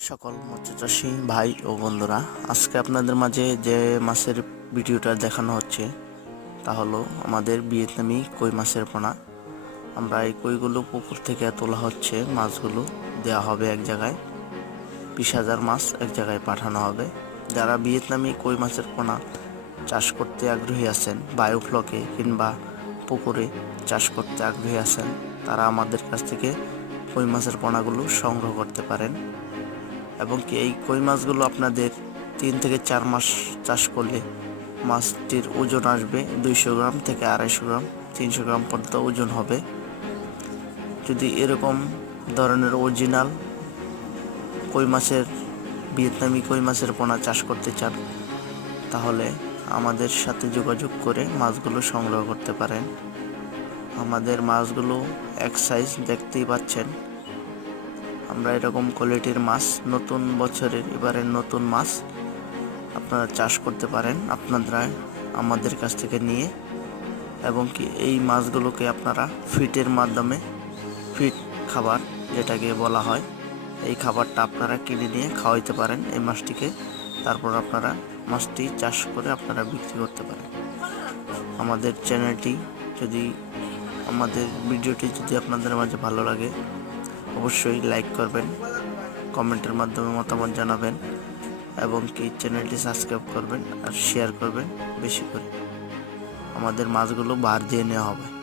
সকল মৎস্যচাষী ভাই ও বন্ধুরা, আজকে আপনাদের মাঝে যে মাছের ভিডিওটা দেখানো হচ্ছে, তা হলো আমাদের ভিয়েতনামি কই মাছের পোনা। আমরা এই কইগুলো পুকুর থেকে তোলা হচ্ছে, মাছগুলো দেওয়া হবে এক জায়গায়। বিশ হাজার মাছ এক জায়গায় পাঠানো হবে। যারা ভিয়েতনামি কই মাছের পোনা চাষ করতে আগ্রহী আছেন, বায়োফ্লকে কিংবা পুকুরে চাষ করতে আগ্রহী আছেন, তারা আমাদের কাছ থেকে কই মাছের পোনাগুলো সংগ্রহ করতে পারেন। এবং কি এই কই মাছগুলো আপনাদের তিন থেকে চার মাস চাষ করলে মাছটির ওজন আসবে দুইশো গ্রাম থেকে আড়াইশো গ্রাম, তিনশো গ্রাম পর্যন্ত ওজন হবে। যদি এরকম ধরনের অরিজিনাল কই মাছের, ভিয়েতনামি কই মাছের পোনা চাষ করতে চান, তাহলে আমাদের সাথে যোগাযোগ করে মাছগুলো সংগ্রহ করতে পারেন। আমাদের মাছগুলো এক সাইজ দেখতেই পাচ্ছেন। আমরা এরকম কোয়ালিটির মাছ, নতুন বছরের এবারের নতুন মাছ আপনারা চাষ করতে পারেন আপনারা, আমাদের কাছ থেকে নিয়ে। এবং কি এই মাছগুলোকে আপনারা ফিটের মাধ্যমে, ফিট খাবার যেটাকে বলা হয়, এই খাবারটা আপনারা কিনে নিয়ে খাওয়াইতে পারেন এই মাছটিকে। তারপর আপনারা মাছটি চাষ করে আপনারা বিক্রি করতে পারেন। আমাদের চ্যানেলটি যদি, আমাদের ভিডিওটি যদি আপনাদের মাঝে ভালো লাগে অবশ্যই লাইক করবেন, কমেন্টের মাধ্যমে মতামত জানাবেন এবং কি চ্যানেলটি সাবস্ক্রাইব করবেন আর শেয়ার করবেন বেশি করে। আমাদের মাছগুলো বার দিয়ে নেওয়া হবে।